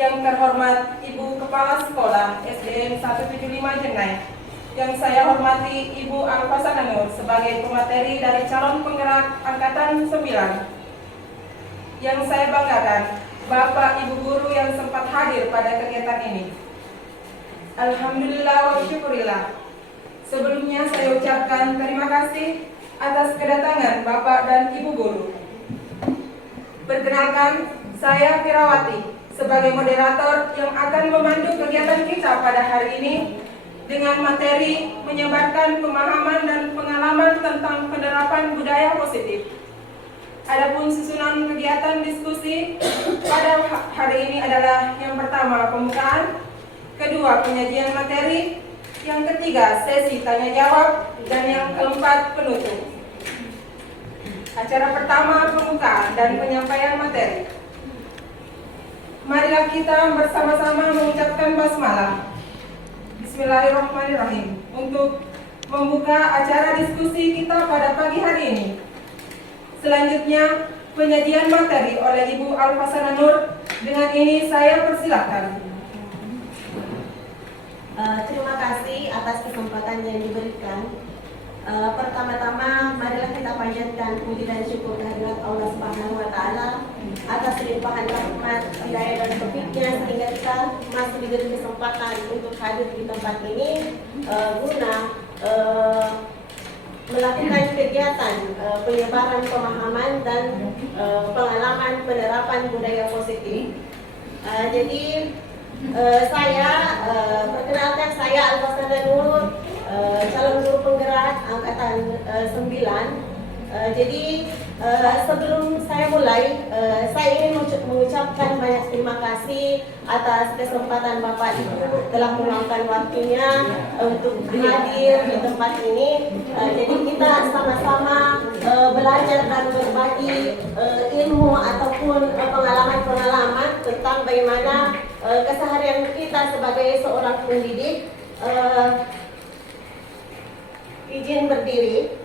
Yang terhormat Ibu Kepala Sekolah SDN 175 Jenai, yang saya hormati Ibu Alfasana Nur sebagai pemateri dari calon penggerak Angkatan 9. Yang saya banggakan, Bapak Ibu Guru yang sempat hadir pada kegiatan ini. Alhamdulillah wa syukurillah. Sebelumnya saya ucapkan terima kasih atas kedatangan Bapak dan Ibu Guru. Perkenalkan, saya Firawati sebagai moderator yang akan memandu kegiatan kita pada hari ini dengan materi menyebarkan pemahaman dan pengalaman tentang penerapan budaya positif. Adapun susunan kegiatan diskusi pada hari ini adalah yang pertama pembukaan, kedua penyajian materi, yang ketiga sesi tanya jawab, dan yang keempat penutup. Acara pertama pembukaan dan penyampaian materi. Marilah kita bersama-sama mengucapkan basmalah. Bismillahirrahmanirrahim. Untuk membuka acara diskusi kita pada pagi hari ini. Selanjutnya, penyajian materi oleh Ibu Alfasana Nur. Dengan ini saya persilahkan. Terima kasih atas kesempatan yang diberikan. Pertama-tama, marilah kita panjatkan puji dan syukur kehadirat Allah Subhanahu wa Ta'ala atas limpahan rahmat, hidayah dan taufiknya sehingga kita masih diberi kesempatan untuk hadir di tempat ini guna melakukan kegiatan penyebaran pemahaman dan pengalaman penerapan budaya positif. Jadi saya perkenalkan, saya Alfasana Nur, calon guru penggerak Angkatan 9. Jadi sebelum saya mulai, saya ingin mengucapkan banyak terima kasih atas kesempatan Bapak Ibu telah meluangkan waktunya untuk hadir di tempat ini. Jadi kita sama-sama belajar dan berbagi ilmu ataupun pengalaman-pengalaman tentang bagaimana keseharian kita sebagai seorang pendidik. Izin berdiri.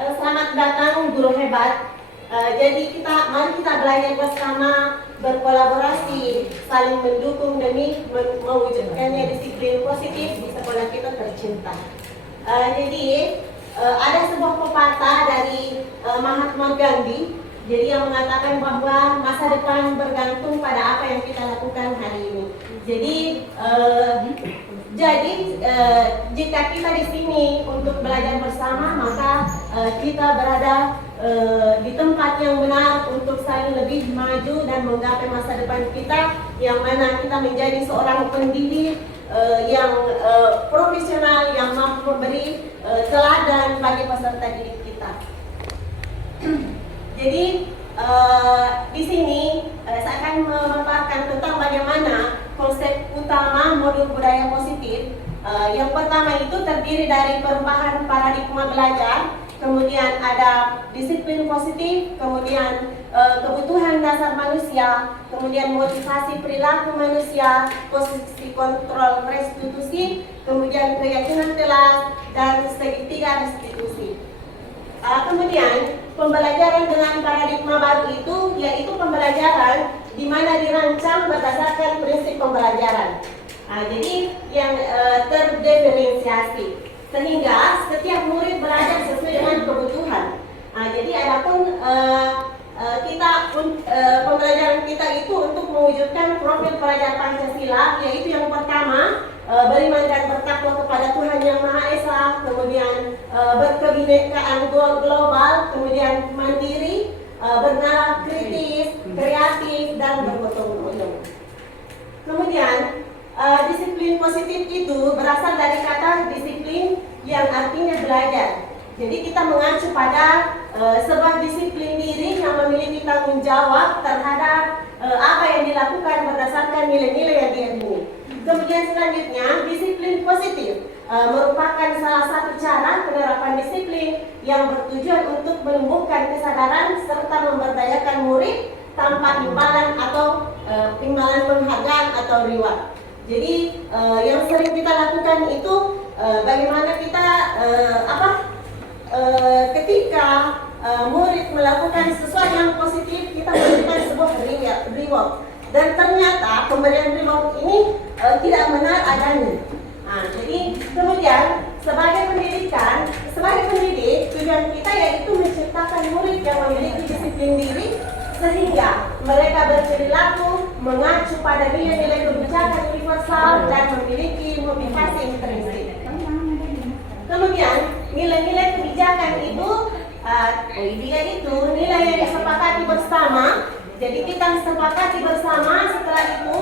Selamat datang guru hebat. Jadi mari kita belajar bersama, berkolaborasi, saling mendukung demi mewujudkannya disiplin positif di sekolah kita tercinta. Jadi ada sebuah pepatah dari Mahatma Gandhi. Jadi yang mengatakan bahwa masa depan bergantung pada apa yang kita lakukan hari ini. Jadi jika kita di sini untuk belajar bersama, maka kita berada di tempat yang benar untuk saling lebih maju dan menggapai masa depan kita, yang mana kita menjadi seorang pendidik yang profesional, yang mampu memberi teladan bagi peserta didik kita. Jadi di sini saya akan memaparkan tentang bagaimana konsep utama modul budaya positif. Yang pertama itu terdiri dari perubahan paradigma belajar, kemudian ada disiplin positif, kemudian kebutuhan dasar manusia, kemudian motivasi perilaku manusia, posisi kontrol restitusi, kemudian keyakinan telah, dan segitiga restitusi. Kemudian pembelajaran dengan paradigma baru itu yaitu pembelajaran di mana dirancang berdasarkan prinsip pembelajaran. Jadi yang terdiferensiasi sehingga setiap murid belajar sesuai dengan kebutuhan. Jadi adapun pembelajaran kita itu untuk mewujudkan profil pelajar Pancasila, yaitu yang pertama beriman dan bertakwa kepada Tuhan Yang Maha Esa, kemudian berkebinekaan global, kemudian mandiri, bernalar kritis, kreatif, dan bergotong royong. Kemudian disiplin positif itu berasal dari kata disiplin yang artinya belajar. Jadi kita mengacu pada sebuah disiplin diri yang memiliki tanggung jawab terhadap apa yang dilakukan berdasarkan nilai-nilai yang diakini. Kemudian selanjutnya, disiplin positif merupakan salah satu cara penerapan disiplin yang bertujuan untuk menumbuhkan kesadaran serta memberdayakan murid tanpa imbalan atau imbalan penghargaan atau reward. Jadi yang sering kita lakukan itu bagaimana kita ketika murid melakukan sesuatu yang positif, kita memberikan sebuah reward. Dan ternyata pemberian reward ini tidak benar adanya. Jadi kemudian sebagai pendidik, tujuan kita yaitu menciptakan murid yang memiliki disiplin diri sehingga mereka berperilaku mengacu pada nilai-nilai kebijakan universal dan memiliki motivasi intrinsik. Kemudian nilai-nilai kebijakan itu nilai yang disepakati bersama. Jadi kita sepakati bersama, setelah itu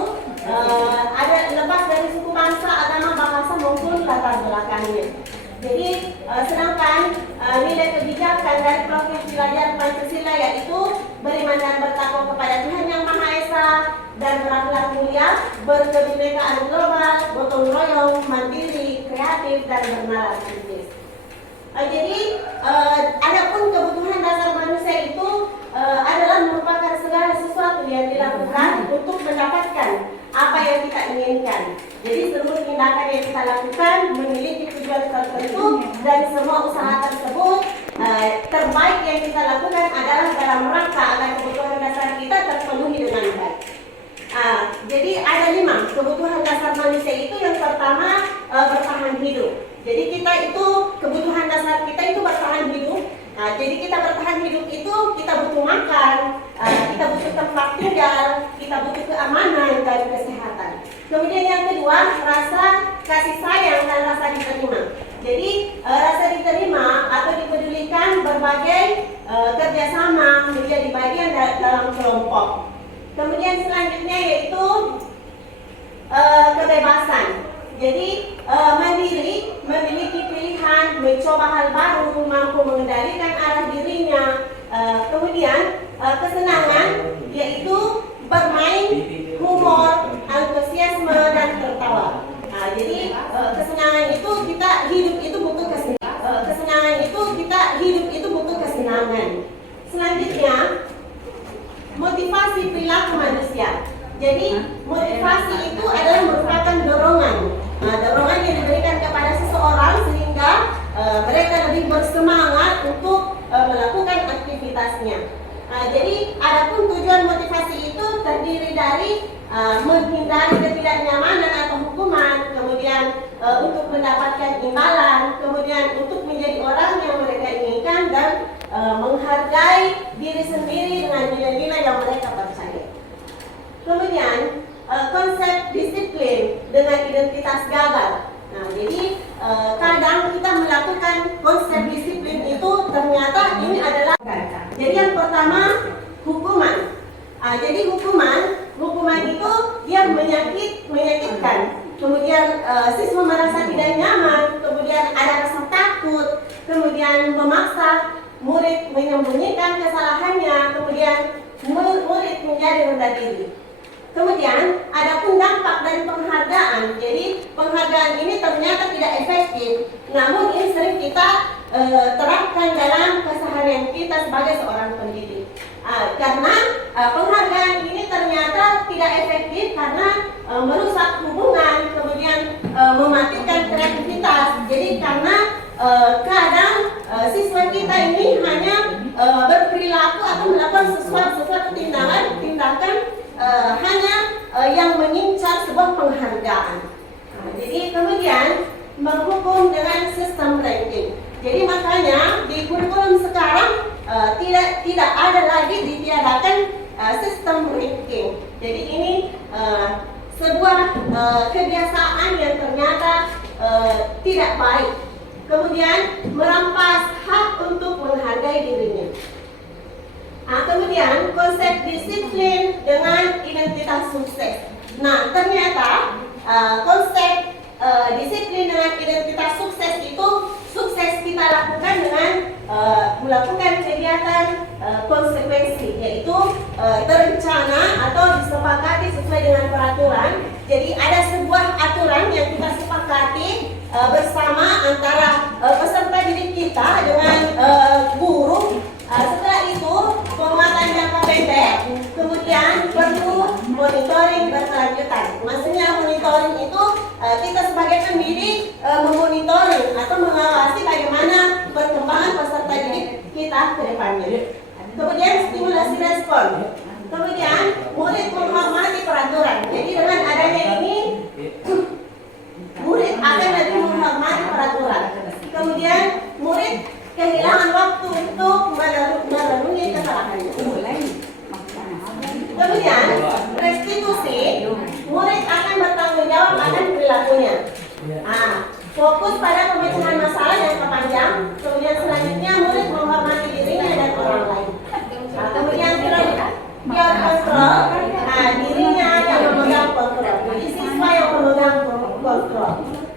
ada lepas dari suku bangsa, agama, bahasa maupun latar belakangnya. Jadi sedangkan nilai kebijakan dari Profil Belajar Pancasila yaitu beriman dan bertakwa kepada Tuhan Yang Maha Esa dan berakhlak mulia, berkebinekaan global, gotong royong, mandiri, kreatif dan bernalar kritis. Jadi adapun kebutuhan dasar manusia itu adalah merupakan segala sesuatu yang dilakukan untuk mendapatkan apa yang kita inginkan. Jadi seluruh tindakan yang kita lakukan memiliki tujuan tertentu dan semua usaha tersebut terbaik yang kita lakukan adalah dalam rangka agar kebutuhan dasar kita terpenuhi dengan baik. Jadi ada 5 kebutuhan dasar manusia itu. Yang pertama bertahan hidup. Jadi kita itu kebutuhan dasar kita itu bertahan hidup. Jadi kita bertahan hidup itu kita butuh makan, kita butuh tempat tinggal, kita butuh keamanan dan kesehatan. Kemudian yang kedua rasa kasih sayang dan rasa diterima. Jadi rasa diterima atau dipedulikan berbagai kerjasama menjadi bagian dalam kelompok. Kemudian selanjutnya yaitu kebebasan. Jadi mandiri, memiliki pilihan, mencoba hal baru, mampu mengendalikan arah dirinya. Kemudian kesenangan yaitu bermain, humor, antusiasme dan tertawa. Jadi kesenangan itu kita hidup itu butuh kesenangan. Selanjutnya motivasi perilaku manusia. Jadi motivasi itu adalah merupakan dorongan yang diberikan kepada seseorang sehingga mereka lebih bersemangat untuk melakukan aktivitasnya. Jadi adapun tujuan motivasi itu terdiri dari menghindari ketidaknyamanan atau hukuman, kemudian untuk mendapatkan imbalan, kemudian untuk menjadi orang yang mereka inginkan dan menghargai diri sendiri dengan nilai-nilai yang mereka percaya. Kemudian konsep disiplin dengan identitas gagal. Jadi kadang kita melakukan konsep disiplin itu ternyata ini adalah. Jadi yang pertama hukuman. Jadi hukuman itu dia menyakitkan. Kemudian siswa merasa tidak nyaman, kemudian ada rasa takut, kemudian memaksa murid menyembunyikan kesalahannya, kemudian murid menjadi rendah diri. Kemudian ada pun dampak dari penghargaan. Jadi penghargaan ini ternyata tidak efektif, namun ini sering kita terapkan dalam keseharian kita sebagai seorang pendidik. Karena penghargaan ini ternyata tidak efektif karena merusak hubungan, kemudian mematikan kreativitas. Jadi karena kadang siswa kita ini hanya berperilaku atau melakukan sesuatu tindakan hanya yang mengincar sebuah penghargaan. Jadi kemudian menghukum dengan sistem ranking. Jadi makanya di kurikulum sekarang tidak ada lagi ditiadakan sistem ranking. Jadi ini sebuah kebiasaan yang ternyata tidak baik. Kemudian merampas hak untuk menghargai dirinya. Kemudian konsep disiplin dengan identitas sukses. Nah, ternyata konsep disiplin dengan identitas sukses itu sukses kita lakukan dengan melakukan kegiatan konsekuensi, yaitu terencana atau disepakati sesuai dengan peraturan. Jadi ada sebuah aturan yang kita sepakati bersama antara peserta didik kita dengan guru. Setelah itu penguatan jangka pendek, kemudian perlu monitoring berkelanjutan. Maksudnya monitoring itu kita sebagai pendidik memonitoring atau mengawasi bagaimana perkembangan peserta didik kita ke depannya. Kemudian stimulasi respon. Kemudian murid menghormati peraturan. Jadi dengan adanya ini murid akan lebih menghormati peraturan. Kemudian murid kehilangan waktu untuk merenungi kesalahannya. Kemudian restitusi, murid akan bertanggung jawab akan perilakunya. Fokus pada pemecahan masalah yang terpanjang. Kemudian selanjutnya murid menghormati dirinya dan orang lain. Kemudian dia kontrol, dirinya yang memegang kontrol. Jadi siswa yang memegang kontrol.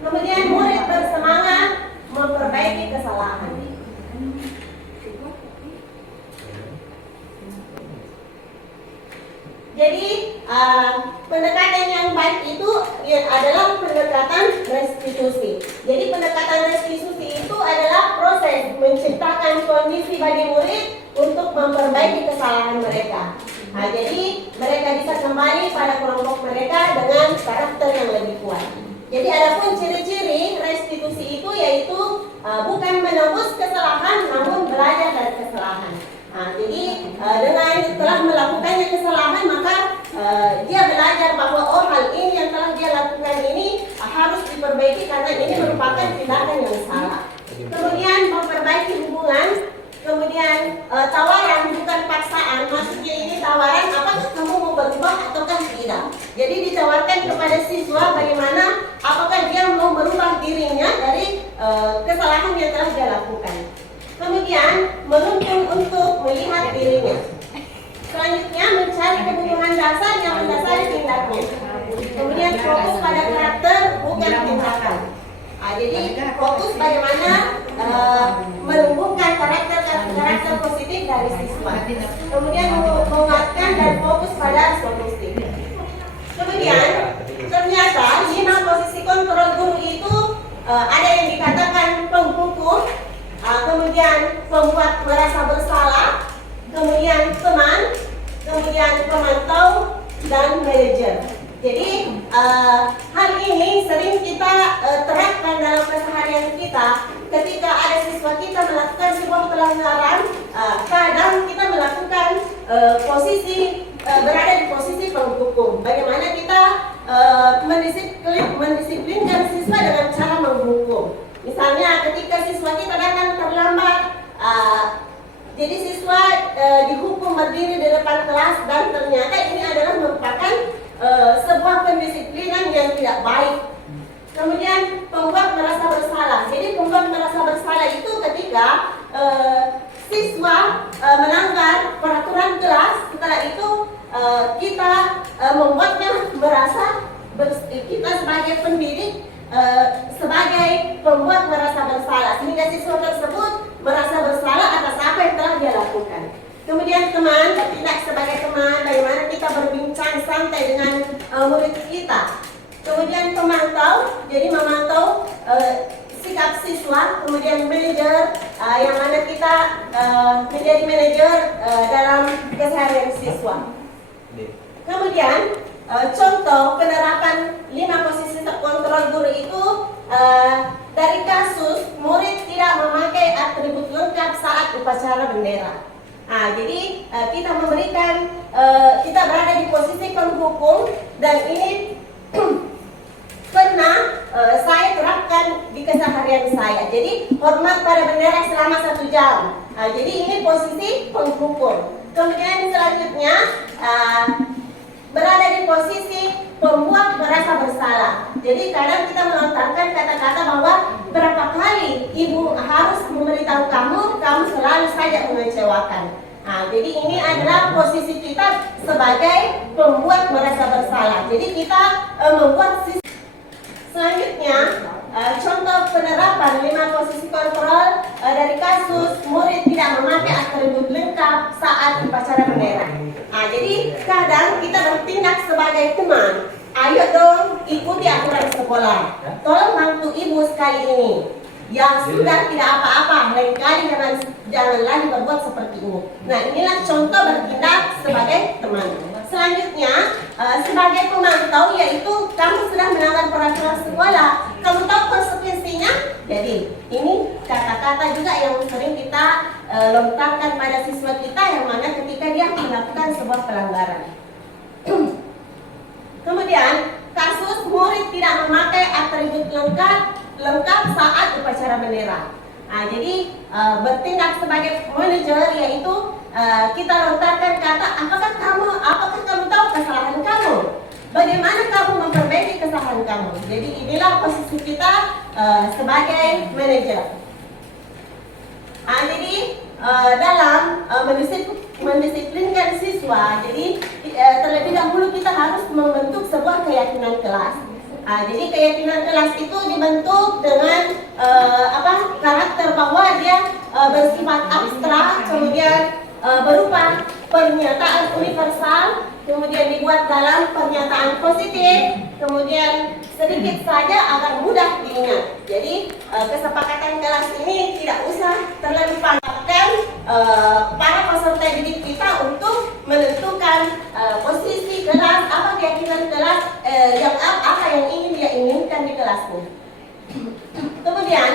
Kemudian murid bersemangat memperbaiki kesalahan. Jadi pendekatan yang baik itu adalah pendekatan restitusi. Jadi pendekatan restitusi itu adalah proses menciptakan kondisi bagi murid untuk memperbaiki kesalahan mereka. Jadi mereka bisa kembali pada kelompok mereka dengan karakter yang lebih kuat. Jadi adapun ciri-ciri restitusi itu yaitu bukan menebus kesalahan namun belajar dari kesalahan. Jadi dengan telah melakukannya kesalahan maka dia belajar bahwa hal ini yang telah dia lakukan ini harus diperbaiki karena ini merupakan tindakan yang salah. Kemudian memperbaiki hubungan. Kemudian tawaran bukan paksaan, maksudnya ini tawaran apakah kamu mau berubah ataukah tidak. Jadi ditawarkan kepada siswa bagaimana apakah dia mau merubah dirinya dari kesalahan yang telah dia lakukan. Kemudian menuntun untuk melihat dirinya. Selanjutnya mencari kebutuhan dasar yang mendasari tindaknya. Kemudian fokus pada karakter bukan tindakan. Jadi fokus bagaimana menumbuhkan karakter positif dari siswa. Kemudian menguatkan dan fokus pada solusi. Kemudian ternyata 5 posisi kontrol guru itu ada yang dikatakan penghukum, kemudian pembuat merasa bersalah, kemudian teman, kemudian pemantau, dan manajer. Jadi hal ini sering kita terapkan dalam keseharian kita. Ketika ada siswa kita melakukan sebuah pelanggaran, kadang kita melakukan berada di posisi penghukum. Bagaimana kita mendisiplinkan siswa dengan cara menghukum. Misalnya ketika siswa kita datang terlambat, jadi siswa dihukum berdiri di depan kelas dan ternyata ini adalah merupakan sebuah pendisiplinan yang tidak baik. Kemudian pembuat merasa bersalah. Jadi pembuat merasa bersalah itu ketika siswa melanggar peraturan kelas, setelah itu kita membuatnya merasa kita sebagai pendidik sebagai pembuat merasa bersalah sehingga siswa tersebut merasa bersalah atas apa yang telah dia lakukan. Kemudian teman bertindak sebagai teman, bagaimana kita berbincang santai dengan murid kita. Kemudian pemantau, jadi memantau sikap siswa. Kemudian manajer, yang mana kita menjadi manajer dalam keseharian siswa. Kemudian contoh penerapan 5 posisi kontrol guru itu dari kasus murid tidak memakai atribut lengkap saat upacara bendera. Jadi kita memberikan, kita berada di posisi penghukum dan ini pernah saya terapkan di keseharian saya. Jadi hormat pada bendera selama 1 jam. Jadi ini posisi penghukum. Kemudian selanjutnya berada di posisi pembuat merasa bersalah. Jadi kadang kita melontarkan kata-kata bahwa berapa kali ibu harus memberitahu kamu selalu saja mengecewakan. Jadi ini adalah posisi kita sebagai pembuat merasa bersalah. Jadi kita membuat sisi. Selanjutnya contoh penerapan 5 posisi kontrol dari kasus murid tidak memakai atribut lengkap saat upacara bendera. Jadi kadang kita bertindak sebagai teman. Ayo dong ikuti aturan sekolah. Tolong bantu ibu sekali ini. Ya sudah tidak apa-apa, lain kali jangan lagi berbuat seperti ini. Nah inilah contoh bertindak sebagai teman. Selanjutnya sebagai pemantau, yaitu kamu sudah melanggar peraturan sekolah, kamu tahu konsekuensinya. Jadi ini kata-kata juga yang sering kita lontarkan pada siswa kita yang mana ketika dia melakukan sebuah pelanggaran. Kemudian kasus murid tidak memakai atribut lengkap saat upacara bendera. Jadi bertindak sebagai manajer, yaitu kita lontarkan kata, apakah kamu tahu kesalahan kamu? Bagaimana kamu memperbaiki kesalahan kamu? Jadi inilah posisi kita sebagai manajer. Jadi dalam mendisiplinkan siswa, jadi terlebih dahulu kita harus membentuk sebuah keyakinan kelas. Jadi keyakinan kelas itu dibentuk dengan karakter bahwa dia bersifat abstrak, kemudian berupa pernyataan universal, kemudian dibuat dalam pernyataan positif, kemudian sedikit saja agar mudah diingat. Jadi kesepakatan kelas ini tidak usah terlalu panjang para peserta didik kita untuk menentukan posisi kelas, apa keyakinan kelas, apa yang ingin dia inginkan di kelasnya. Kemudian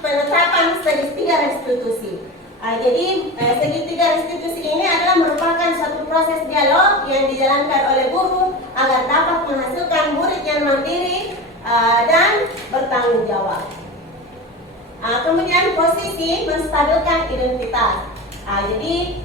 penetapan segitiga restitusi. Jadi segitiga restitusi ini adalah merupakan suatu proses dialog yang dijalankan oleh guru agar dapat menghasilkan murid yang mandiri dan bertanggung jawab. Kemudian posisi menstabilkan identitas. Jadi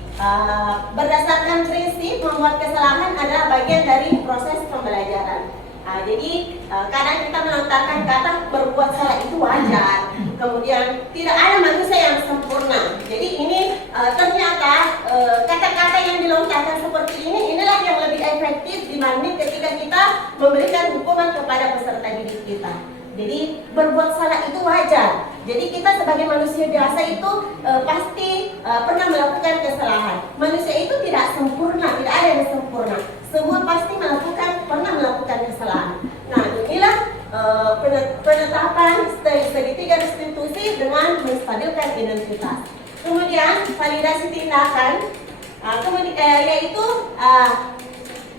berdasarkan prinsip membuat kesalahan adalah bagian dari proses pembelajaran. Jadi kadang kita melontarkan kata berbuat salah itu wajar. Kemudian tidak ada manusia yang sempurna. Jadi ini ternyata kata-kata yang dilontarkan seperti ini inilah yang lebih efektif dibanding ketika kita memberikan hukuman kepada peserta didik kita. Jadi berbuat salah itu wajar. Jadi kita sebagai manusia biasa itu pasti pernah melakukan kesalahan. Manusia itu tidak sempurna, tidak ada yang sempurna. Semua pasti pernah melakukan kesalahan. Nah, inilah penetapan segitiga restitusi dengan menstabilkan identitas. Kemudian validasi tindakan, yaitu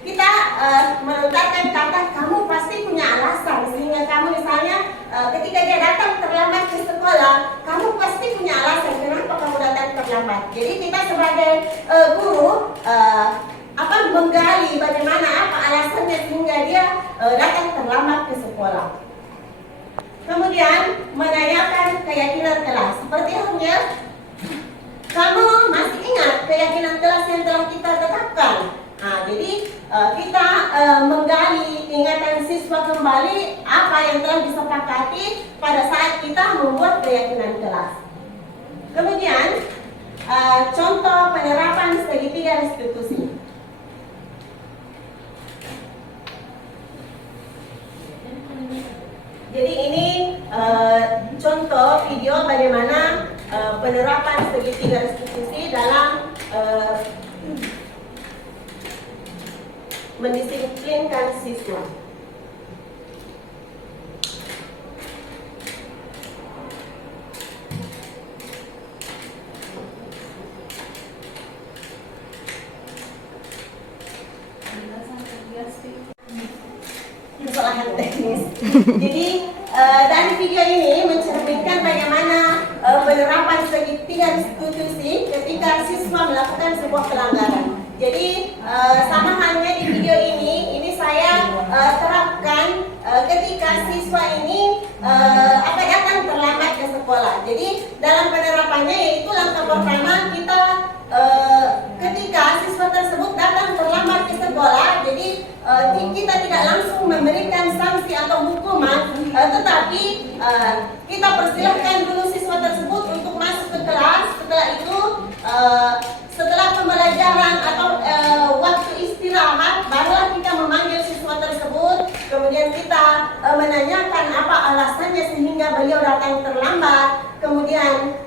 kita melontarkan kata kamu pasti punya alasan, sehingga kamu misalnya ketika dia datang terlambat ke sekolah, kamu pasti punya alasan kenapa kamu datang terlambat. Jadi kita sebagai guru menggali bagaimana apa alasannya sehingga dia datang terlambat ke sekolah. Kemudian menanyakan keyakinan kelas. Seperti halnya kamu masih ingat keyakinan kelas yang telah kita tetapkan. Jadi kita menggali ingatan siswa kembali apa yang telah disepakati pada saat kita membuat keyakinan kelas. Kemudian contoh penerapan segitiga restitusi. Jadi ini contoh video bagaimana penerapan segitiga restitusi dalam mendisiplinkan siswa. Kesalahan teknis. Jadi dari video ini mencerminkan bagaimana penerapan segitiga restitusi ketika siswa melakukan sebuah pelanggaran. Jadi sama halnya di video ini saya terapkan ketika siswa ini datang terlambat ke sekolah. Jadi dalam penerapannya yaitu langkah pertama kita ketika siswa tersebut datang terlambat ke sekolah, jadi kita tidak langsung memberikan sanksi atau hukuman, tetapi kita persilahkan dulu siswa tersebut untuk masuk ke kelas. Setelah itu setelah pembelajaran atau waktu istirahat, barulah kita memanggil siswa tersebut, kemudian kita menanyakan apa alasannya sehingga beliau datang terlambat. Kemudian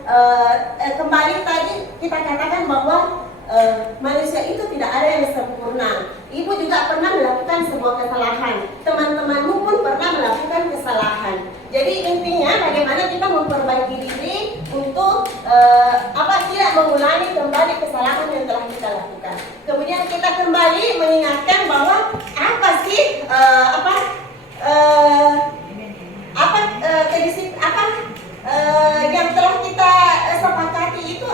kembali tadi kita katakan bahwa manusia itu tidak ada yang sempurna. Ibu juga pernah melakukan sebuah kesalahan, teman-temanmu pun pernah melakukan kesalahan. Jadi intinya bagaimana kita memperbaiki diri untuk tidak mengulangi kembali kesalahan yang telah kita lakukan. Kemudian kita kembali mengingatkan bahwa apa sih yang telah kita sepakati itu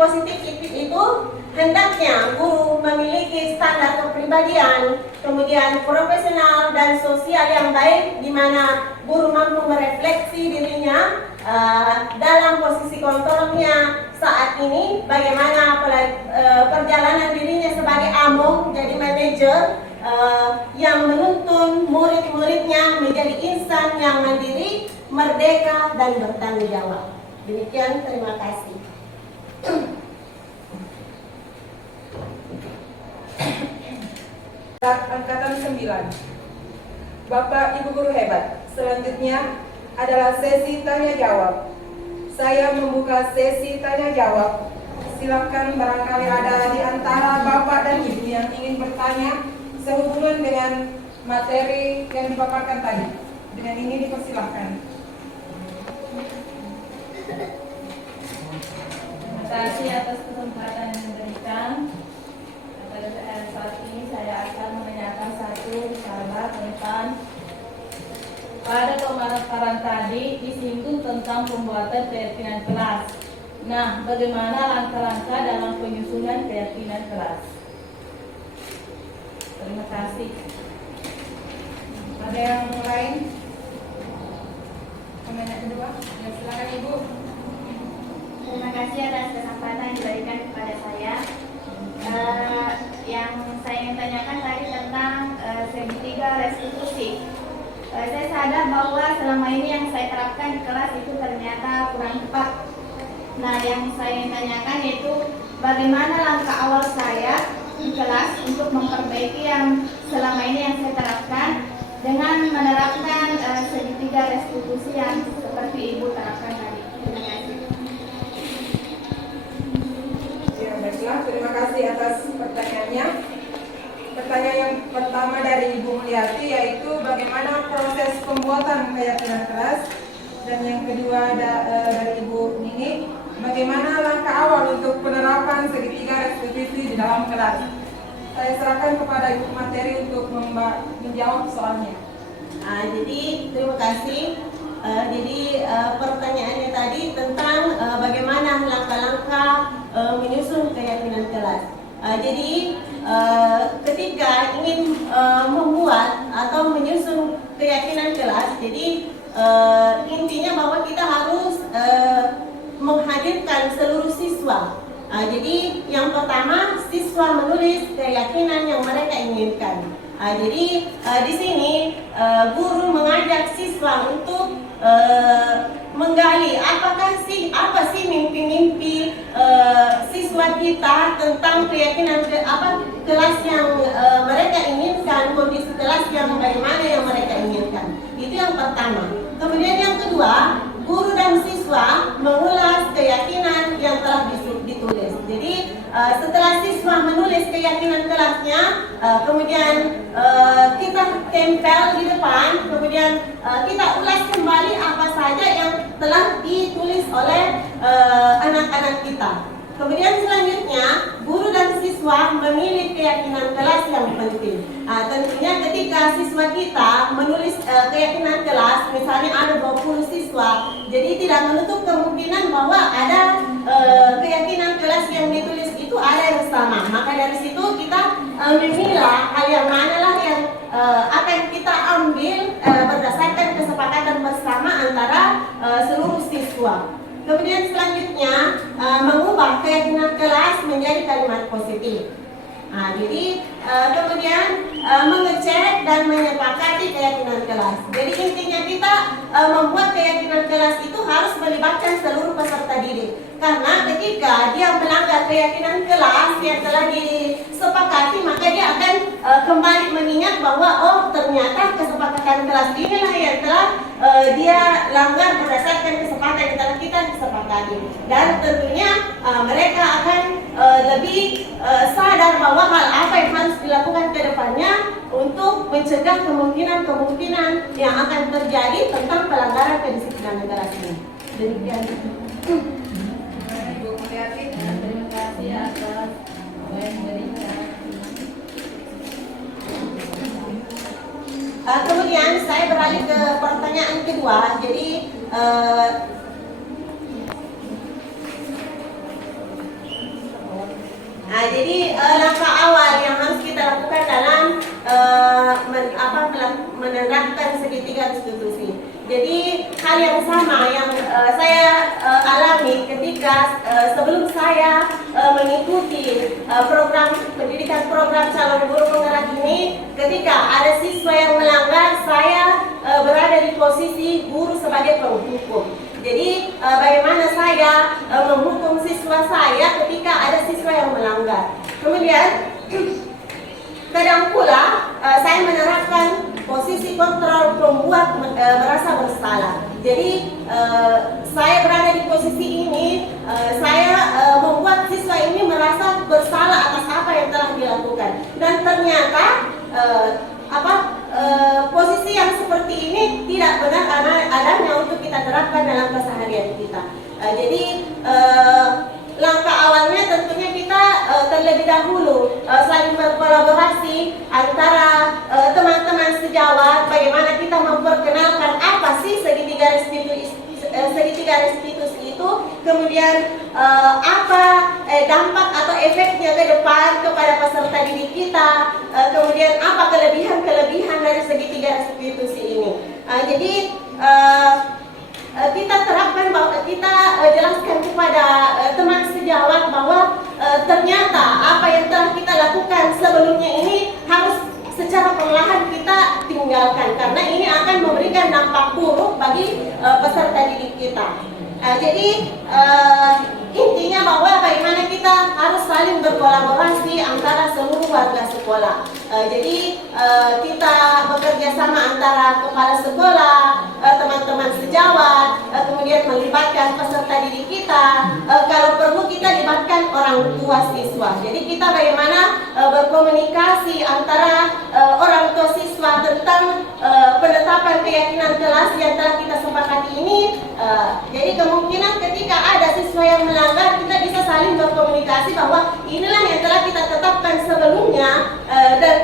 positif itu hendaknya guru memiliki standar kepribadian, kemudian profesional dan sosial yang baik, di mana guru mampu merefleksi dirinya dalam posisi kontrolnya saat ini, bagaimana perjalanan dirinya sebagai among, jadi manajer yang menuntun murid-muridnya menjadi insan yang mandiri, merdeka, dan bertanggung jawab. Demikian, terima kasih. Angkatan 9. Bapak Ibu guru hebat. Selanjutnya adalah sesi tanya jawab. Saya membuka sesi tanya jawab. Silakan barangkali ada di antara Bapak dan Ibu yang ingin bertanya sehubungan dengan materi yang dipaparkan tadi. Dengan ini dipersilahkan. Terima kasih atas kesempatan yang diberikan. Pada saat ini saya akan menanyakan satu sahabat tentang pada pemaparan tadi disinggung tentang pembuatan keyakinan kelas. Nah, bagaimana langkah-langkah dalam penyusunan keyakinan kelas? Terima kasih. Ada yang lain? Komentar kedua? Ya, silakan Ibu. Terima kasih atas kesempatan yang diberikan kepada saya. Yang saya ingin tanyakan tadi tentang segitiga restitusi. Saya sadar bahwa selama ini yang saya terapkan di kelas itu ternyata kurang tepat. Nah, yang saya ingin tanyakan yaitu bagaimana langkah awal saya di kelas untuk memperbaiki yang selama ini yang saya terapkan dengan menerapkan segitiga restitusi yang seperti Ibu terapkan tadi. Terima kasih. Ya, baiklah, terima kasih atas pertanyaannya. Pertanyaan yang pertama dari Ibu Mulyati yaitu bagaimana proses pembuatan keyakinan kelas, dan yang kedua dari Ibu Nini, bagaimana langkah awal untuk penerapan segitiga restitusi di dalam kelas. Saya serahkan kepada Ibu materi untuk menjawab soalnya. Jadi terima kasih. Pertanyaannya tadi tentang bagaimana langkah-langkah menyusun keyakinan kelas. Ketika ingin membuat atau menyusun keyakinan kelas, intinya bahwa kita harus menghadirkan seluruh siswa. Yang pertama, siswa menulis keyakinan yang mereka inginkan. Di sini guru mengajak siswa untuk menggali apa sih mimpi-mimpi siswa kita tentang keyakinan kelas yang mereka inginkan, kondisi kelas yang bagaimana yang mereka inginkan. Itu yang pertama. Kemudian yang kedua, guru dan siswa mengulas keyakinan yang telah ditulis. Setelah siswa menulis keyakinan kelasnya, kemudian kita tempel di depan, kemudian kita ulas kembali apa saja yang telah ditulis oleh anak-anak kita. Kemudian selanjutnya, guru dan siswa memilih keyakinan kelas yang penting. Tentunya ketika siswa kita menulis keyakinan kelas, misalnya ada 20 siswa, jadi tidak menutup kemungkinan bahwa ada keyakinan kelas yang ditulis itu ada yang sama. Maka dari situ kita memilah hal yang manalah yang akan kita ambil berdasarkan kesepakatan bersama antara seluruh siswa. Kemudian selanjutnya mengubah keyakinan kelas menjadi kalimat positif. Kemudian mengecek dan menyepakati keyakinan kelas. Jadi intinya kita membuat keyakinan kelas itu harus melibatkan seluruh peserta didik. Karena ketika dia melanggar keyakinan kelas yang telah disepakati, maka dia akan kembali mengingat bahwa ternyata kesepakatan kelas inilah yang telah dia langgar berdasarkan kesepakatan yang telah kita sepakati. Dan tentunya mereka akan lebih sadar bahwa hal apa yang harus dilakukan ke depannya untuk mencegah kemungkinan-kemungkinan yang akan terjadi tentang pelanggaran kedisiplinan kelas ini. Demikian. Ibu Mulyati. Terima kasih atas apa yang diberikan. Kemudian saya beralih ke pertanyaan kedua. Jadi langkah awal yang harus kita lakukan dalam menerapkan segitiga restitusi. Jadi hal yang sama yang saya alami ketika sebelum saya mengikuti program pendidikan program calon guru penggerak ini, ketika ada siswa yang melanggar, saya berada di posisi guru sebagai penghukum. Jadi bagaimana saya menghukum siswa saya ketika ada siswa yang melanggar. Kemudian kadang pula saya menerapkan posisi kontrol pembuat merasa bersalah. Jadi saya berada di posisi ini, saya membuat siswa ini merasa bersalah atas apa yang telah dilakukan. Dan ternyata posisi yang seperti ini tidak benar adanya untuk kita terapkan dalam keseharian kita. Jadi langkah awalnya tentunya kita terlebih dahulu saling berkolaborasi antara teman-teman sejawat, bagaimana kita memperkenalkan apa sih segitiga restitusi itu, kemudian apa dampak atau efeknya ke depan kepada peserta didik kita, kemudian apa kelebihan dari segitiga restitusi ini. Jadi kita terapkan bahwa kita jelaskan kepada teman sejawat bahwa ternyata apa yang telah kita lakukan sebelumnya ini harus secara perlahan kita tinggalkan, karena ini akan memberikan dampak buruk bagi peserta didik kita. Jadi intinya bahwa bagaimana kita harus saling berkolaborasi antara seluruh warga sekolah. Jadi kita bekerja sama antara kepala sekolah, teman-teman sejawat, kemudian melibatkan peserta didik kita, kalau perlu kita libatkan orang tua siswa. Jadi kita bagaimana berkomunikasi antara orang tua siswa tentang penetapan keyakinan kelas yang telah kita sepakati ini. Jadi kemungkinan ketika ada siswa yang melanggar, kita bisa saling berkomunikasi bahwa inilah yang telah kita tetapkan sebelumnya, dan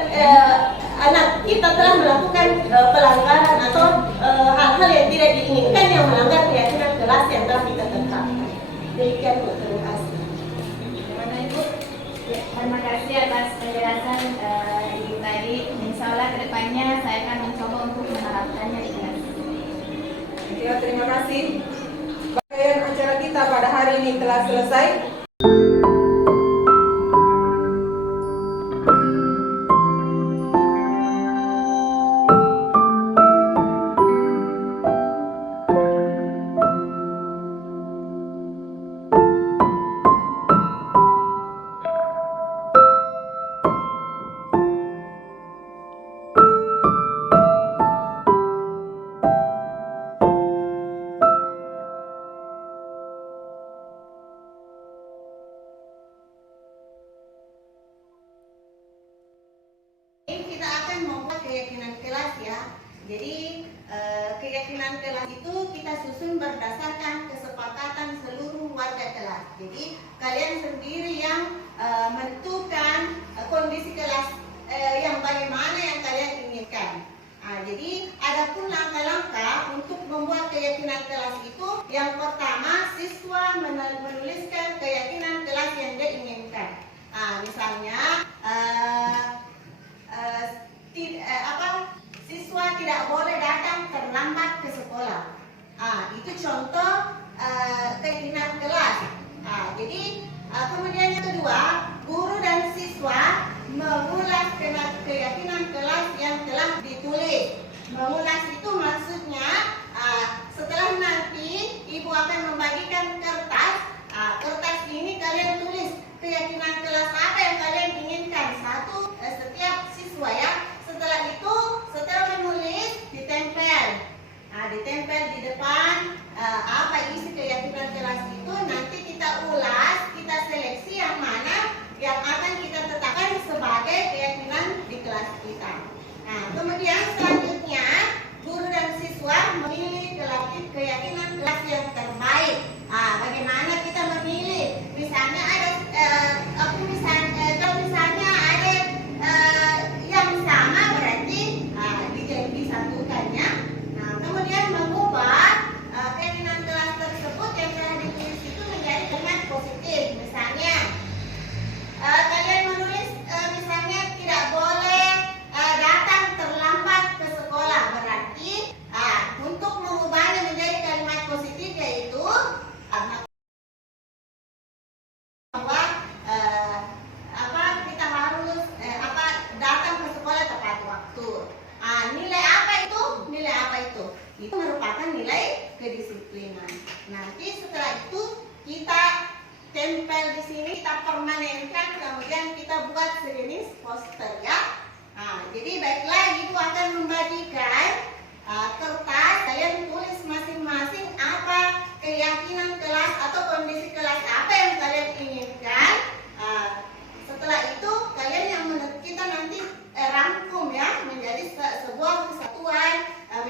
anak kita telah melakukan pelanggaran atau hal-hal yang tidak diinginkan yang melanggar keyakinan kelas yang telah kita tetapkan. Demikian, Bu. Terima kasih. Gimana Ibu? Ya, terima kasih atas penjelasan Ibu tadi. Insya Allah kedepannya saya akan mencoba untuk menerapkannya di kelas. Ya, terima kasih. Rangkaian acara kita pada hari ini telah selesai. Kita akan membuat keyakinan kelas ya. Jadi keyakinan kelas itu kita susun berdasarkan kesepakatan seluruh warga kelas. Jadi kalian sendiri yang menentukan kondisi kelas yang bagaimana yang kalian inginkan. Jadi ada pun langkah-langkah untuk membuat keyakinan kelas itu. Yang pertama, siswa menuliskan keyakinan kelas yang dia inginkan. Misalnya siswa tidak boleh datang terlambat ke sekolah. Itu contoh keyakinan kelas. Jadi kemudian yang kedua, guru dan siswa mengulas keyakinan kelas yang telah ditulis. Mengulas itu maksudnya setelah nanti ibu akan membagikan kertas. Kertas ini kalian tulis keyakinan kelas apa yang kalian inginkan. Satu, setiap siswa ya. Setelah itu, setelah menulis, ditempel. Ditempel di depan apa isi keyakinan kelas itu. Nanti kita ulas, kita seleksi yang mana yang akan kita tetapkan sebagai keyakinan di kelas kita. Kemudian selanjutnya, guru dan siswa memilih keyakinan kelas yang terbaik. Bagaimana kita memilih? Misalnya ada, kalau misalnya ada yang sama berarti disatukannya. Kemudian mengubah keyakinan kelas tersebut yang telah ditulis itu menjadi kalimat positif. Misalnya Itu merupakan nilai kedisiplinan. Nanti setelah itu kita tempel di sini, kita permanenkan, kemudian kita buat sejenis poster ya. Nah, jadi baiklah, ibu akan membagikan kertas, kalian tulis masing-masing apa keyakinan kelas atau kondisi kelas apa yang kalian inginkan. Setelah itu kalian yang kita nanti rangkum ya menjadi sebuah kesatuan,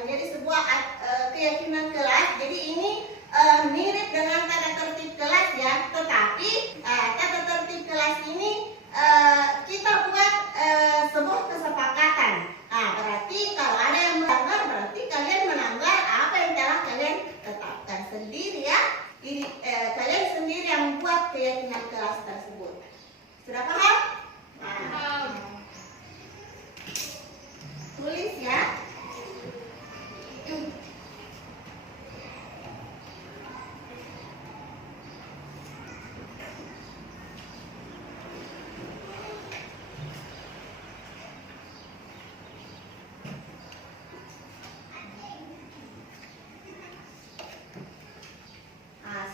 menjadi sebuah keyakinan kelas. Jadi ini mirip dengan tata tertib kelas ya, tetapi tata tertib kelas ini kita buat sebuah kesepakatan. Berarti kalau ada yang melanggar, berarti kalian melanggar apa yang telah kalian tetapkan sendiri ya. Ini kalian sendiri yang buat keyakinan kelas tersebut. Sudah paham? Tulis ya.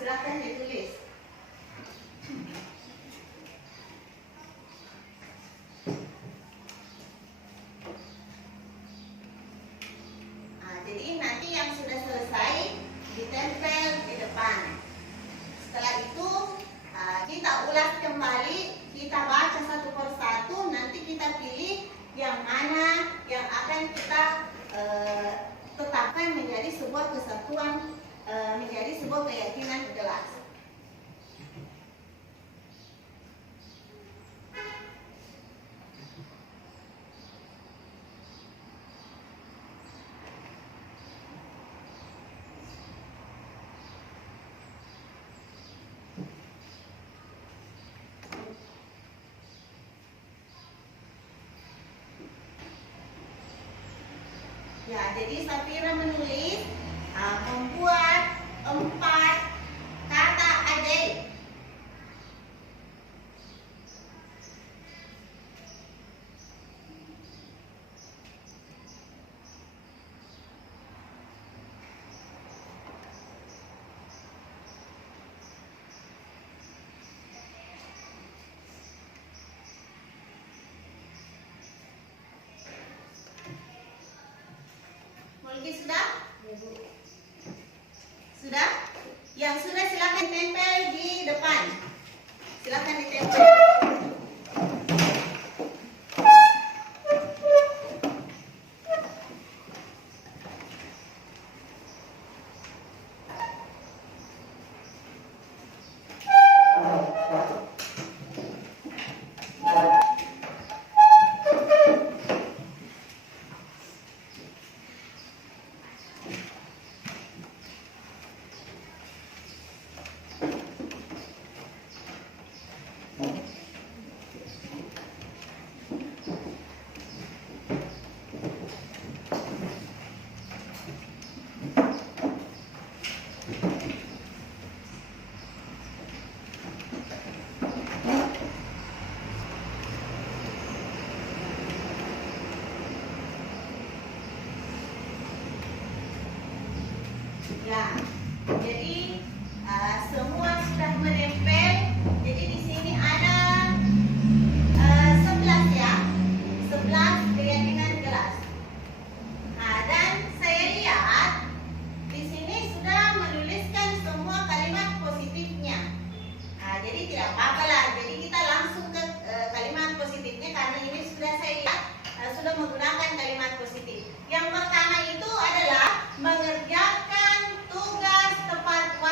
Silakan ditulis. Jadi nanti yang sudah selesai ditempel di depan. Setelah itu kita ulas kembali, kita baca satu persatu, nanti kita pilih yang mana yang akan kita tetapkan menjadi sebuah kesatuan, menjadi sebuah keyakinan kelas. Ya, jadi Safira menulis membuat 4 kata ajaib. Mulki sudah? Sudah? Yang sudah silakan tempel di depan. Silakan ditempel. Ya, jadi semua sudah menempel. Jadi di sini ada 11 ya, 11 keyakinan kelas. Dan saya lihat di sini sudah menuliskan semua kalimat positifnya. Jadi tidak apa-apa lah. Jadi kita langsung ke kalimat positifnya karena ini sudah saya lihat sudah menggunakan kalimat positif. Yang pertama itu adalah mengerjakan tugas tepat waktu.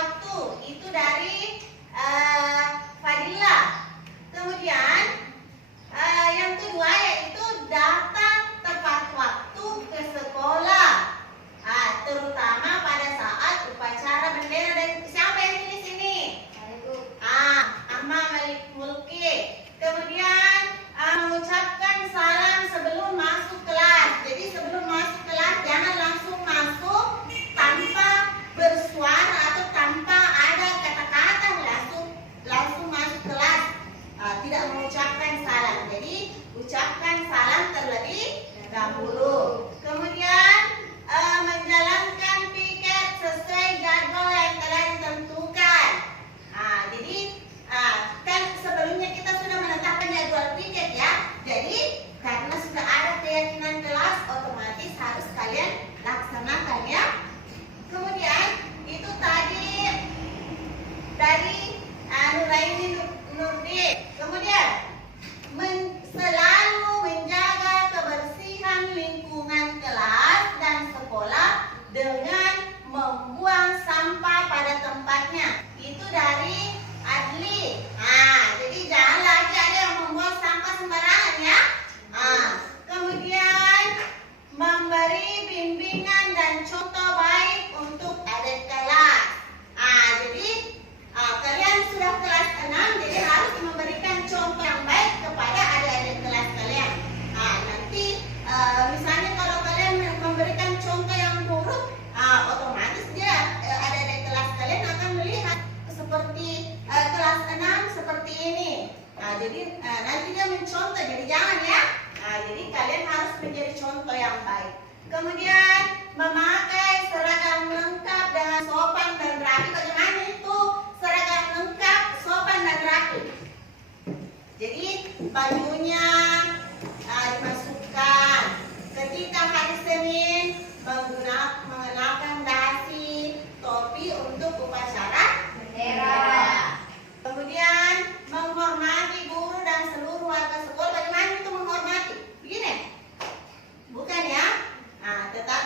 Kemudian memakai seragam lengkap dengan sopan dan rapi. Bagaimana itu seragam lengkap, sopan dan rapi? Jadi bajunya dimasukkan ketika hari Senin mengenakan dasi, topi untuk upacara bendera. Kemudian menghormati guru dan seluruh warga sekolah. Bagaimana itu menghormati? Begini? Bukan ya? Nah, tetapi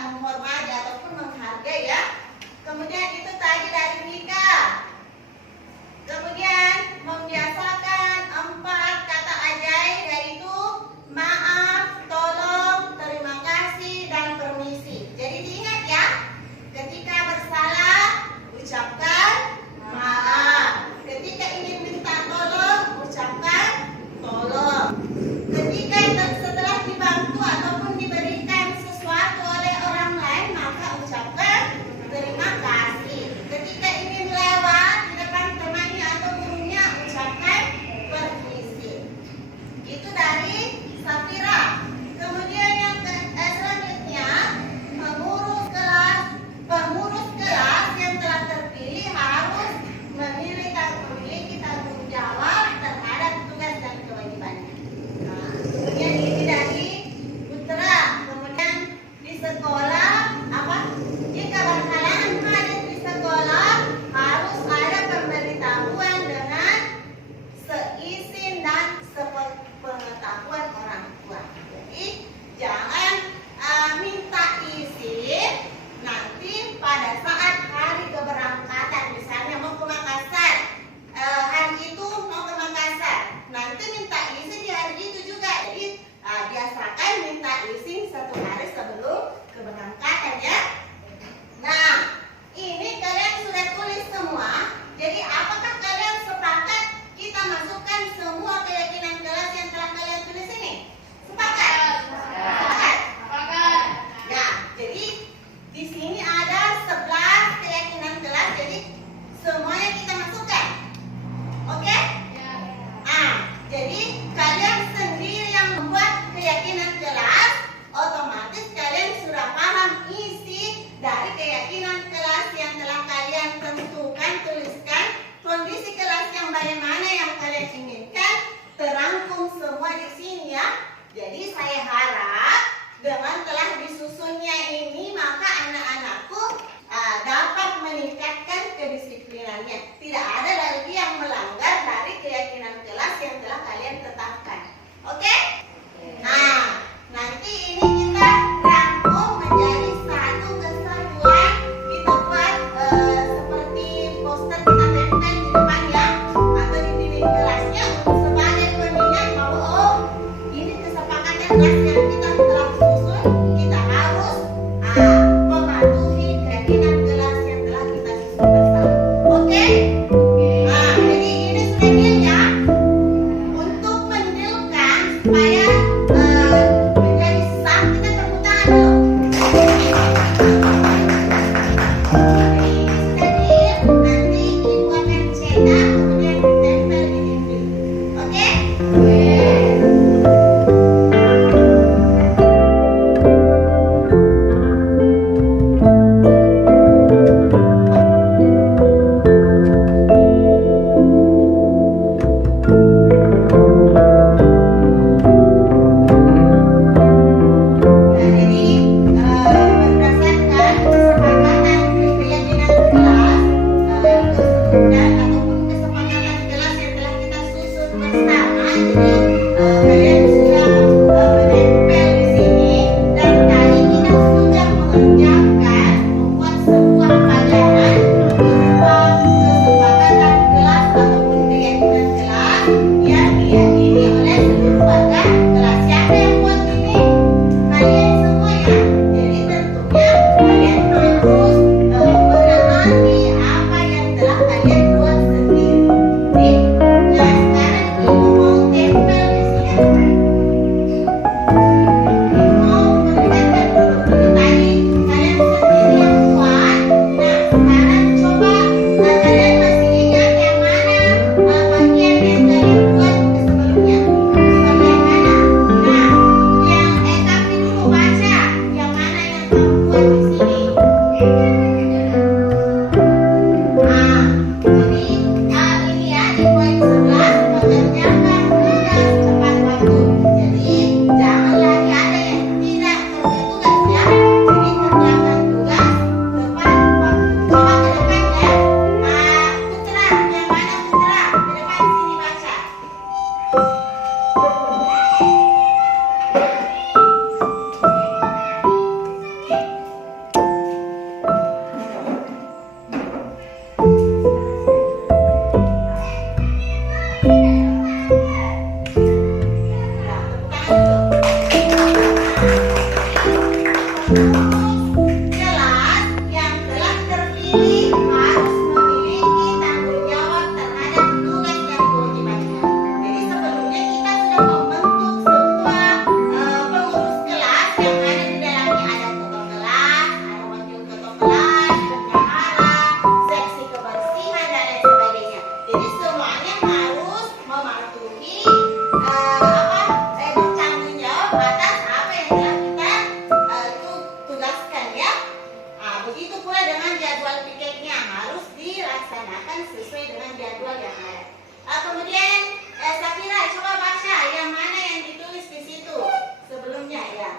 Kemudian Safira, coba baca yang mana yang ditulis di situ sebelumnya ya.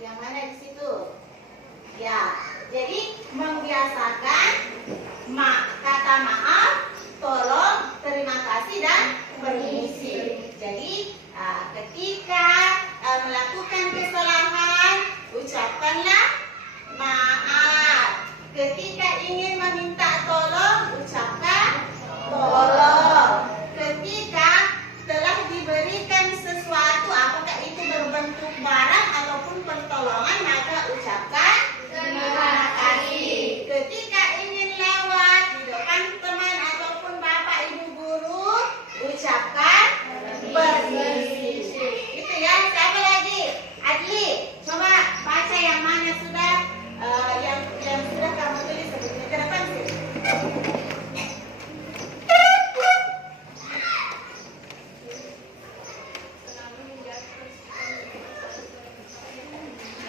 Yang mana di situ? Ya, jadi membiasakan kata maaf, tolong, terima kasih dan permisi. Jadi ketika melakukan kesalahan, ucapkanlah maaf. Ketika ingin meminta tolong, ucapkan tolong. Ketika telah diberikan sesuatu, apakah itu berbentuk barang ataupun pertolongan, maka ucapkan terima kasih. Ketika ingin lewat di depan teman ataupun bapak ibu guru, ucapkan permisi. Itu ya. Siapa lagi? Adli, coba baca yang mana sudah yang sudah kamu tulis sebelumnya. Ke depan sih.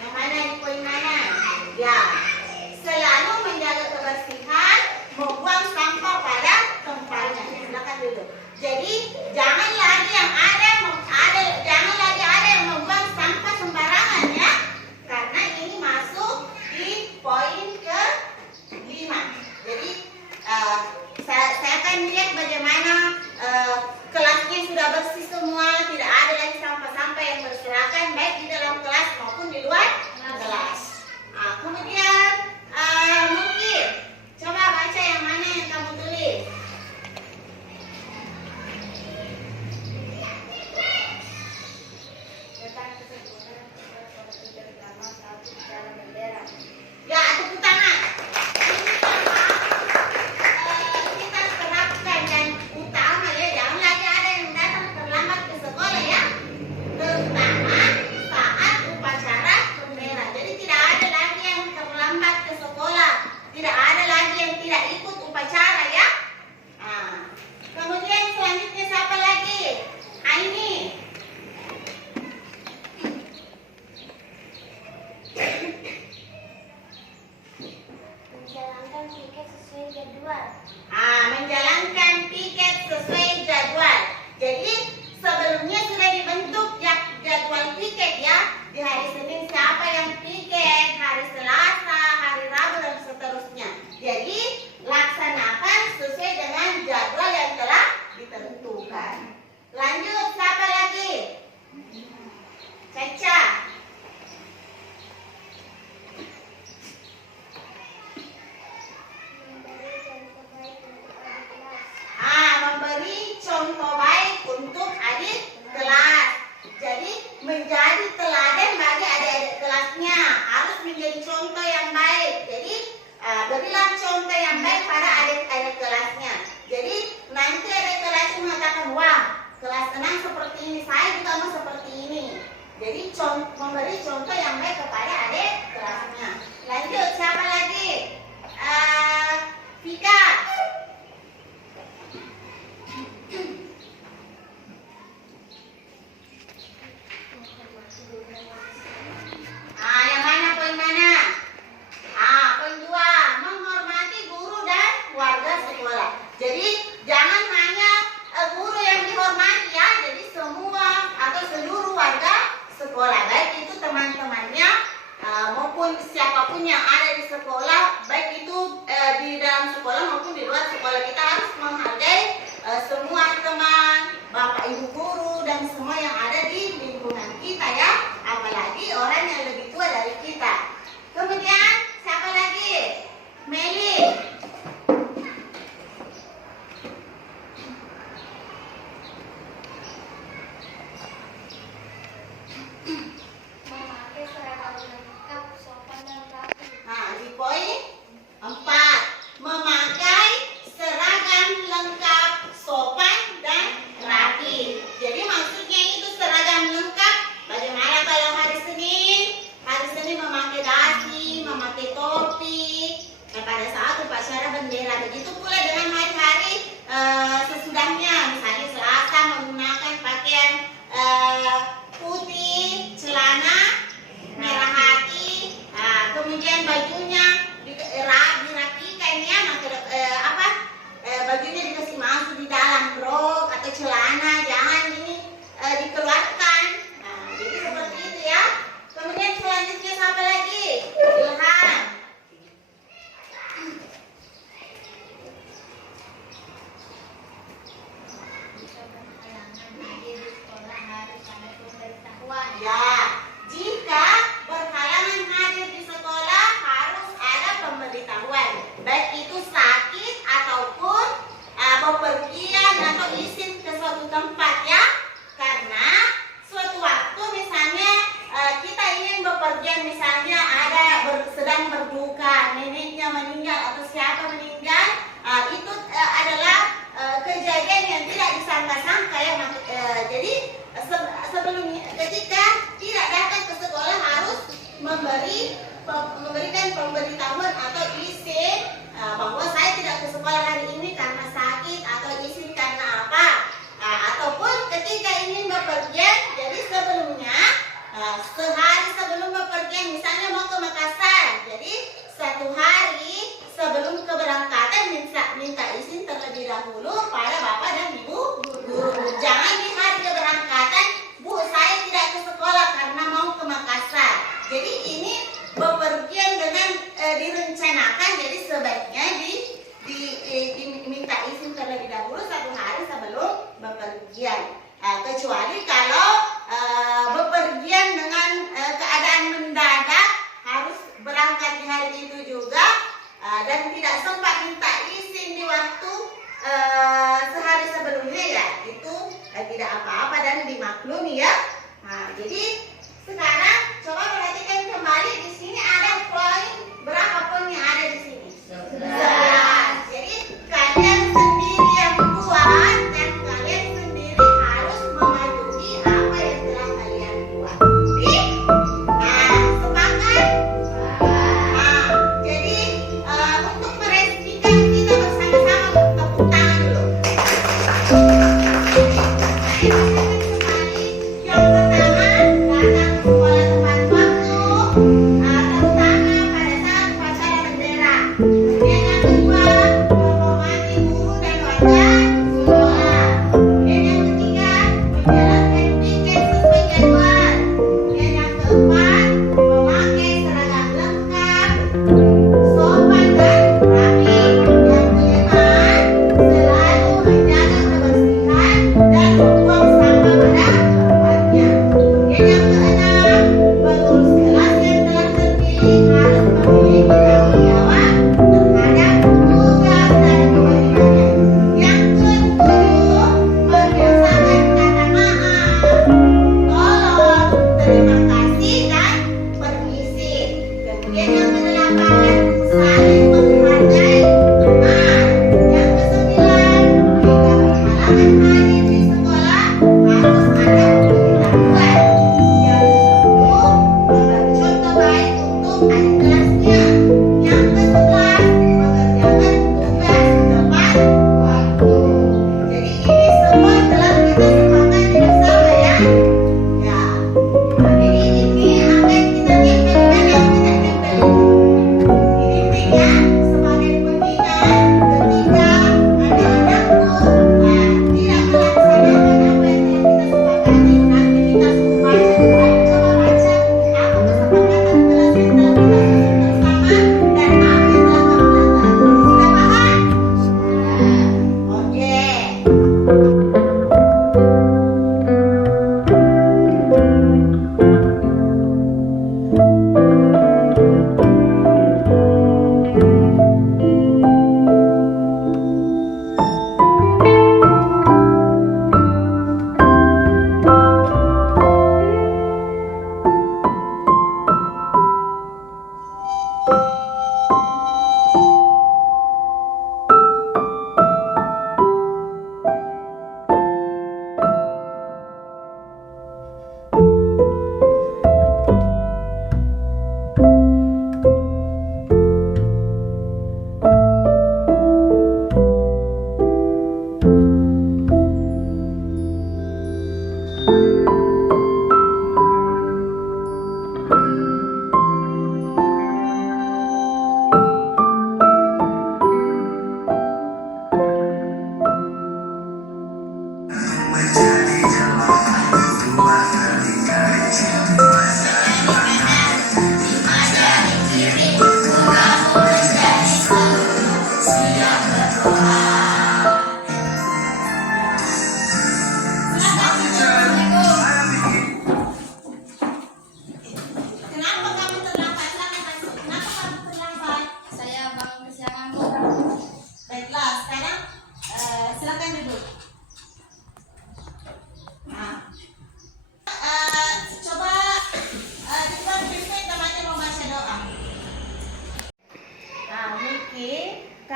Yang mana di poin mana? Ya, selalu menjaga kebersihan, membuang sampah pada tempatnya. Silakan dulu. Jadi jangan lagi ada yang membuang sampah sembarangan ya, karena ini masuk di poin ke-5. Jadi saya akan lihat bagaimana kelasnya sudah bersih semua, tidak ada lagi sampah-sampah yang berserakan baik di dalam kelas maupun di luar kelas. Kemudian mungkin coba baca yang mana yang kamu tulis. Ya, tepuk tangan. Ini kita terapkan dan utama ya, jangan lagi ada yang datang terlambat ke sekolah ya, terutama saat upacara bendera. Jadi tidak ada lagi yang terlambat ke sekolah, tidak ada lagi yang tidak ikut upacara ya. Kemudian selanjutnya siapa lagi? Aini. Menjalankan piket sesuai jadwal. Menjalankan piket sesuai jadwal. Jadi sebelumnya sudah dibentuk jadwal piket ya. Di hari Senin siapa yang piket, hari Selasa, hari Rabu dan seterusnya. Jadi laksanakan sesuai dengan jadwal yang telah ditentukan. Lanjut, siapa lagi? Caca. Memberi contoh baik untuk adik kelas. Jadi menjadi teladan bagi adik-adik kelasnya, harus menjadi contoh yang baik. Jadi berilah contoh yang baik pada adik-adik kelasnya. Jadi nanti adik kelasnya mengatakan, wah kelas tenang seperti ini, saya juga mau seperti ini. Jadi memberi contoh yang baik kepada adik kelasnya. Lanjut, siapa lagi? Vika. Yang mana poin mana? Poin 2, menghormati guru dan warga sekolah. Jadi jangan hanya guru yang dihormati ya, jadi semua atau seluruh warga sekolah, baik itu teman-temannya maupun siapapun yang ada di sekolah, baik itu di dalam sekolah maupun di luar sekolah. Kita harus menghargai semua teman, bapak ibu guru dan semua yang ada di lingkungan kita ya, apalagi orang yang lebih tua dari kita. Kemudian siapa lagi? Meli. Memakai seragam lengkap, sopan dan rapi. Di poin pemberitahuan. Ya, jika berhalangan hadir di sekolah harus ada pemberitahuan, baik itu sakit ataupun bepergian atau izin ke suatu tempat ya. Karena suatu waktu misalnya kita ingin bepergian, misalnya sedang berduka, neneknya meninggal atau siapa meninggal, itu adalah kejadian yang tidak disangka-sangka ya. Jadi sebelumnya ketika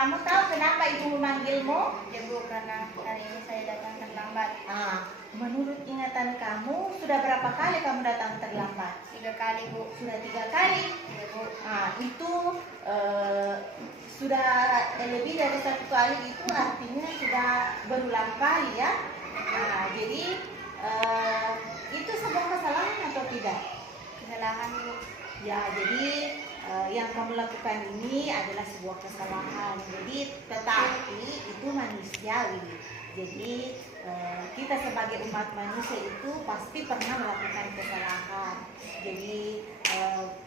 kamu tahu kenapa ibu memanggilmu? Ya Bu, karena hari ini saya datang terlambat. Menurut ingatan kamu, sudah berapa kali kamu datang terlambat? 3 kali Bu. Sudah 3 kali. Ya Bu. Itu sudah lebih dari 1 kali, itu artinya sudah berulang kali ya. Jadi itu sebuah kesalahan atau tidak? Kesalahan Bu. Ya, jadi yang kamu lakukan ini adalah sebuah kesalahan. Jadi, tetapi itu manusiawi. Jadi, kita sebagai umat manusia itu pasti pernah melakukan kesalahan. Jadi,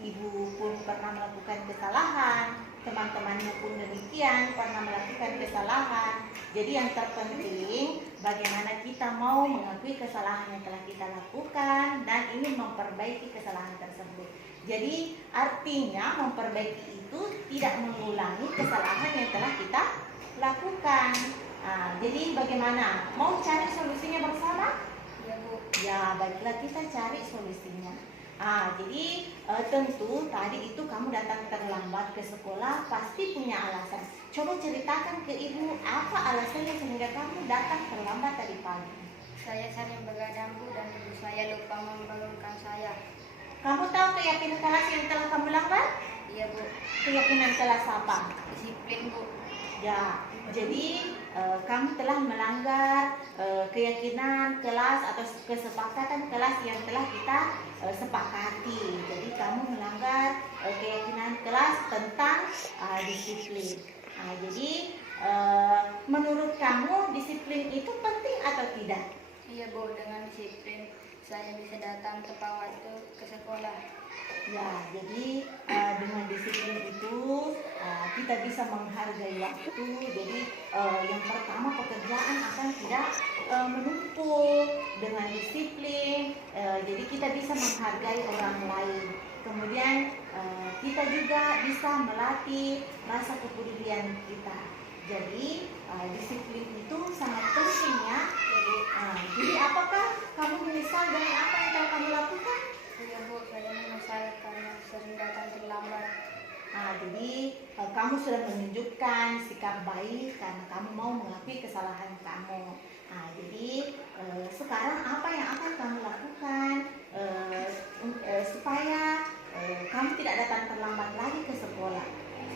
ibu pun pernah melakukan kesalahan, teman-temannya pun demikian pernah melakukan kesalahan. Jadi, yang terpenting bagaimana kita mau mengakui kesalahan yang telah kita lakukan dan ingin memperbaiki kesalahan tersebut. Jadi artinya memperbaiki itu tidak mengulangi kesalahan yang telah kita lakukan. Jadi bagaimana? Mau cari solusinya bersama? Ya Bu. Ya, baiklah kita cari solusinya. Jadi tentu tadi itu kamu datang terlambat ke sekolah pasti punya alasan. Coba ceritakan ke ibu apa alasannya sehingga kamu datang terlambat tadi pagi. Saya sering begadang Bu dan ibu saya lupa membangunkan saya. Kamu tahu keyakinan kelas yang telah kamu langgar? Iya Bu. Keyakinan kelas apa? Disiplin Bu. Ya, jadi kamu telah melanggar keyakinan kelas atau kesepakatan kelas yang telah kita sepakati. Jadi kamu melanggar keyakinan kelas tentang disiplin. Jadi menurut kamu disiplin itu penting atau tidak? Iya Bu, dengan disiplin saya bisa datang tepat waktu ke sekolah. Ya, jadi dengan disiplin itu kita bisa menghargai waktu. Jadi yang pertama pekerjaan akan tidak menumpuk dengan disiplin. Jadi kita bisa menghargai orang lain. Kemudian kita juga bisa melatih rasa kepedulian kita. Jadi disiplin itu sangat penting ya. Jadi apakah kamu menyesal dengan apa yang telah kamu lakukan? Iya Bu, saya menyesal karena sering datang terlambat. Jadi kamu sudah menunjukkan sikap baik karena kamu mau mengakui kesalahan kamu. Jadi sekarang apa yang akan kamu lakukan supaya kamu tidak datang terlambat lagi ke sekolah?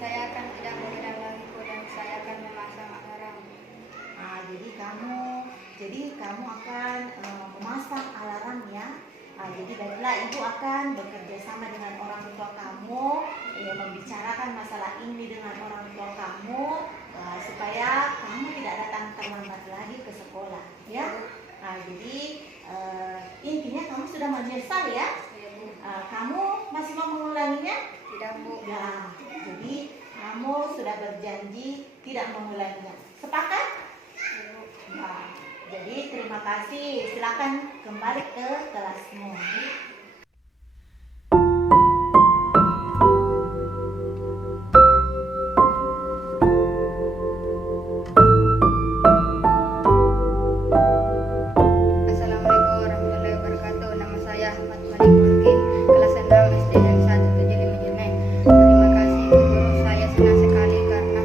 Saya akan tidak begadang lagi Bu dan saya akan memasang alarm. Jadi kamu akan memasang alarm ya. Jadi baiklah ibu akan bekerja sama dengan orang tua kamu, membicarakan masalah ini dengan orang tua kamu supaya kamu tidak datang terlambat lagi ke sekolah, ya. Jadi intinya kamu sudah menyesal ya. Iya Bu. Kamu masih mau mengulanginya? Tidak Bu. Ya. Jadi kamu sudah berjanji tidak mengulanginya. Sepakat? Iya Bu. Nah, jadi terima kasih. Silakan kembali ke kelasmu. Assalamualaikum warahmatullahi wabarakatuh. Nama saya Ahmad Malik Mungkin, kelas 6 SD Negeri 1 Tujuh Jenek. Terima kasih guru, saya senang sekali karena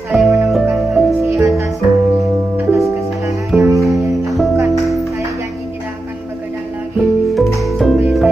saya menemukan solusi atas kesalahan yang saya lakukan. Saya janji tidak akan begadang lagi supaya saya